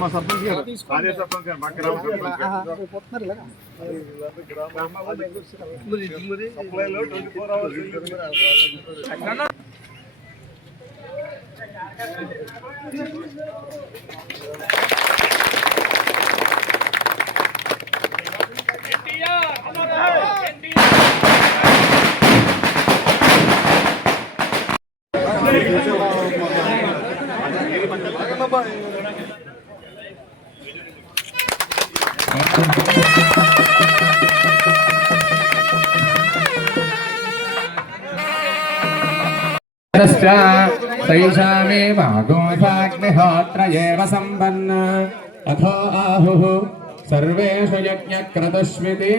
మా సర్పంచ్ గారు అదే సర్పంచ్ గారు మా గ్రామ సర్పంచ్ సప్లైలో 24 hours सैषामे माघोषाग्निहोत्र एव सम्पन्न अथो आहुः सर्वेषु यज्ञक्रतुष्मिति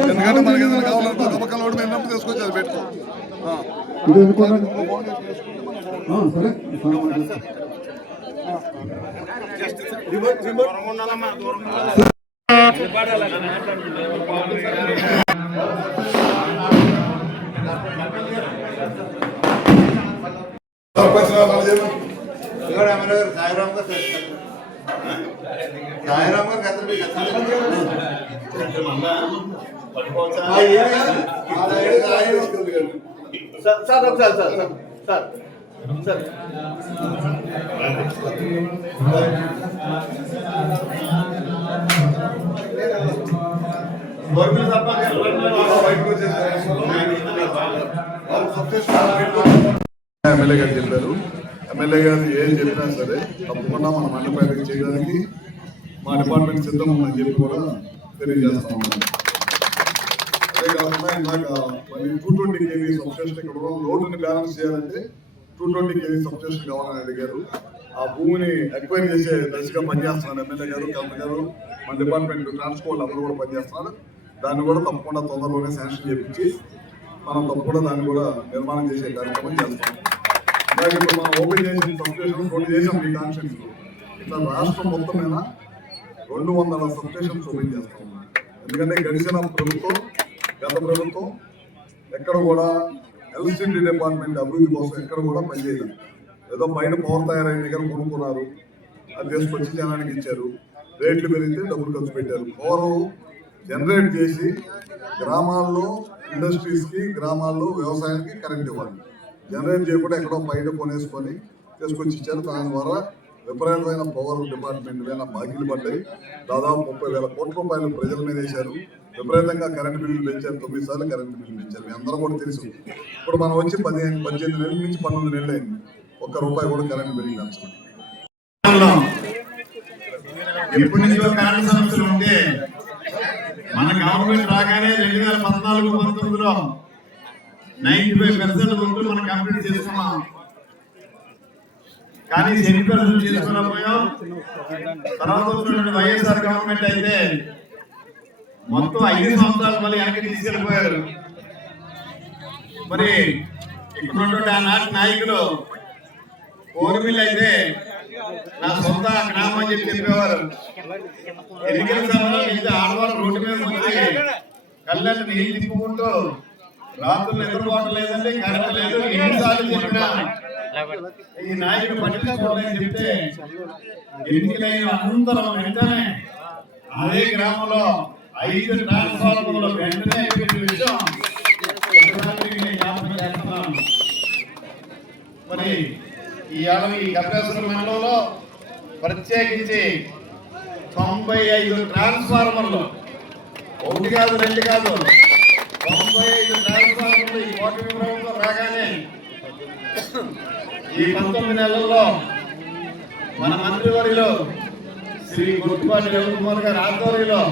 ఎందుకంటే మనకి ఏదైనా కావాలంటే తప్పకం లోటు మీద తీసుకొచ్చి అది పెట్టుకో ఎమ్మెల్యే గారు చెప్పారు. ఎమ్మెల్యే గారు ఏం చెప్పినా సరే తప్పకుండా మన మండపేటకి చేయడానికి మా డిపార్ట్మెంట్ సిద్ధం ఉందని చెప్పి కూడా తెలియజేస్తా ఉన్నాం. అదే కాకుండా ఇందాక 220 kV సబ్స్టేషన్ ఇక్కడ రోడ్డుని బ్యాలెన్స్ చేయాలంటే 220 kV సబ్స్టేషన్ కావాలని అడిగారు. ఆ భూమిని ఎక్వైర్ చేసే దశగా పనిచేస్తున్నారు ఎమ్మెల్యే గారు, కలెక్టర్ గారు, మన డిపార్ట్మెంట్ ట్రాన్స్పోర్ట్ అందరూ కూడా పనిచేస్తున్నారు. దాన్ని కూడా తప్పకుండా తొందరలోనే శాంక్షన్ చేయించి మనం తప్పకుండా దాన్ని కూడా నిర్మాణం చేసే కార్యక్రమం చేస్తాం. అలాగే ఇప్పుడు మనం ఓపెన్ చేసిన సబ్స్టేషన్ కొన్ని చేసాం ఈ కాన్స్టిట్యూన్స్ ఇట్లా రాష్ట్రం మొత్తం మీద 200 సబ్స్టేషన్స్ ఓపెన్ చేస్తాం. ఎందుకంటే గడిచిన ప్రభుత్వం గత ప్రభుత్వం ఎక్కడ కూడా ఎలక్ట్రిసిటీ డిపార్ట్మెంట్ అభివృద్ధి కోసం ఎక్కడ కూడా పనిచేయలేదు. ఏదో బయట పవర్ తయారైన దగ్గర కొనుక్కున్నారు, అది తీసుకొచ్చి జనానికి ఇచ్చారు, రేట్లు పెరిగితే డబ్బులు ఖర్చు పెట్టారు. పవర్ జనరేట్ చేసి గ్రామాల్లో ఇండస్ట్రీస్కి, గ్రామాల్లో వ్యవసాయానికి కరెంట్ ఇవ్వాలి. జనరేట్ చేయకుండా ఎక్కడో బయట కొనేసుకొని తీసుకొచ్చి ఇచ్చారు. దాని ద్వారా విపరీతమైన పవర్ డిపార్ట్మెంట్ మీద బాకీలు పడ్డాయి. దాదాపు 30,000 కోట్ల రూపాయలు ప్రజల మీద వేశారు. విపరీతంగా కరెంటు బిల్లులు పెంచారు. 9 సార్లు కరెంటు బిల్లు పెంచారు. మీ అందరూ కూడా తెలుసు. ఇప్పుడు మనం వచ్చి 18 నెలల నుంచి 12 నెలలు అయింది. ₹1 కూడా కరెంటు బిల్లు పెంచాలి. ఎప్పటి నుంచో కరెంటు సమస్యలు ఉంటే మన గవర్నమెంట్ రాగానే 2014-19లో 95% వరకు మనం కంప్లీట్ చేసుకున్నాం. కానీ 70% చేసుకోలేకపోయాం. తర్వాత వైఎస్ఆర్ గవర్నమెంట్ అయితే మొత్తం 5 సంవత్సరాలు మళ్ళీ వెనక్కి తీసుకెళ్ళిపోయారు. మరి ఇక్కడ ఉన్నటువంటి ఆనాటి నాయకులు కోరిమిల్ అయితే నా సొంత గ్రామం అని చెప్పేవారు. ఎన్నికల సమయంలో ఇది ఆడవాళ్ళు రోడ్డు మీద వచ్చి కళ్ళని నీళ్ళు తిప్పుకుంటూ రాత్రులు నిద్రపోవడం లేదండి, కరెంట్ లేదు, ఎన్నిసార్లు చెప్పినా ఈ నాయకుడు పట్టించుకోవాలని చెప్తే ఎన్నికలైన అనంతరం వెంటనే అదే గ్రామంలో 5 ట్రాన్స్ఫార్మర్లు వెంటనే విషయం మరి ఈ కపిలేశ్వరం మండలంలో ప్రత్యేకించి 95 ట్రాన్స్ఫార్మర్లు, 1 కాదు 2 కాదు 95 ట్రాన్స్ఫార్మర్లు ఈ కూటమి ప్రభుత్వం రాగానే ఈ 19 నెలల్లో మన మంత్రివర్యులు శ్రీ గుర్తుపాటి రవికుమార్ గారి ఆధ్వర్యంలో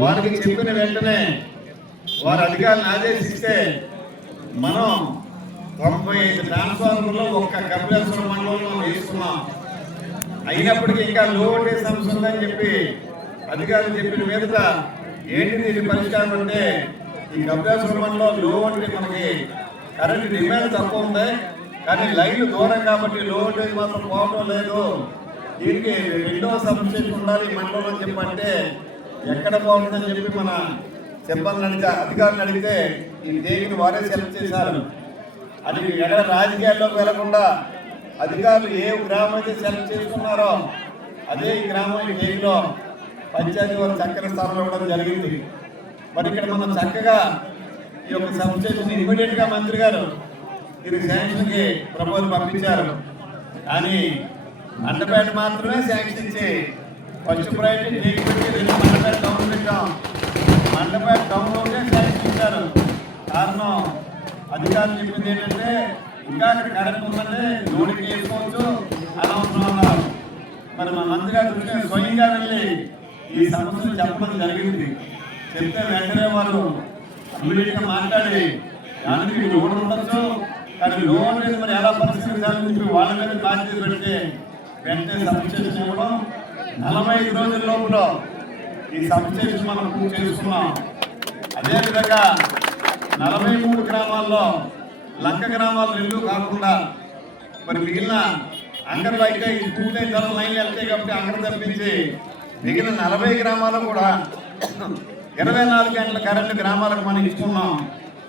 వారికి చెప్పిన వెంటనే వారి అధికారులను ఆదేశిస్తే మనం 95 ట్రాన్స్ఫార్మర్లో ఒక్క కపిలేశ్వరం మండలంలో వేసుకున్నాం. అయినప్పటికీ ఇంకా లో వోల్టేజ్ సమస్య ఉందని చెప్పి అధికారులు చెప్పిన మీదట ఏంటి దీని పరిష్కారం అంటే ఈ కబ్జాసుబ్రహ్మణ్యంలో లో అంటే మనకి కరెంట్ డిమాండ్ తక్కువ ఉంది, కానీ లైన్లు దూరం కాబట్టి లో వోల్టేజ్ మాత్రం పోవడం లేదు. దీనికి రెండో సబ్స్టేషన్ ఉండాలి ఈ మండలంలో అని చెప్పంటే ఎక్కడ బాగుంటుందని చెప్పి మన సిబ్బందిని అడిగితే, అధికారులను అడిగితే ఈ దేవిని వారే సెలెక్ట్ చేశారు. అది ఎక్కడ రాజకీయాల్లోకి వెళ్లకుండా అధికారులు ఏ గ్రామం అయితే సెలెక్ట్ చేసుకున్నారో అదే ఈ గ్రామం ఈ దేవిలో పంచాయతీ వారు చక్కని స్థానంలో ఇవ్వడం జరిగింది. మరి ఇక్కడ మనం చక్కగా ఈ యొక్క సబ్స్టేషన్ ఇమ్మీడియట్ గా మంత్రి గారు ఇది శాంక్షన్ కి ప్రపోజల్ పంపించారు. కానీ మండపేట మాత్రమే శాంక్షన్ ఇచ్చి ఫస్ట్ ప్రయారిటీ మండపేట టౌన్ పెట్టాం. మండపేట టౌన్ లోనే శాంక్షన్ ఇచ్చారు. కారణం అధికారులు చెప్పింది ఏంటంటే ఇంకా అక్కడ కరెంట్ ఉందంటే లోనికి వేసుకోవచ్చు అనవసరం అన్నారు. మరి మా మంత్రి గారు స్వయంగా వెళ్ళి ఈ సమస్యను చెప్పడం జరిగింది. చెప్తే వెంటనే వాళ్ళు ఇమ్మీడియట్ గా మాట్లాడి దానికి లోన్ ఉండొచ్చు, కానీ లోన్ అనేది మరి ఎలా పరిష్కరించాలని చెప్పి వాళ్ళ మీద బాధ్యత పెడితే వెంటనే సబ్స్టేషన్ ఇవ్వడం. 45 రోజుల లోపల ఈ సబ్స్టేషన్ మనం పూర్తి చేసుకున్నాం. అదేవిధంగా 43 గ్రామాల్లో లంక గ్రామాలు 2 కాకుండా మరి మిగిలిన అంగన్లు అయితే ఇది పూర్తయిన తర్వాత లైన్లు వెళ్తాయి కాబట్టి అంగన్ తప్పించి మిగిలిన 40 గ్రామాలు కూడా 24 గంటల కరెంటు గ్రామాలకు మనం ఇచ్చుకున్నాం.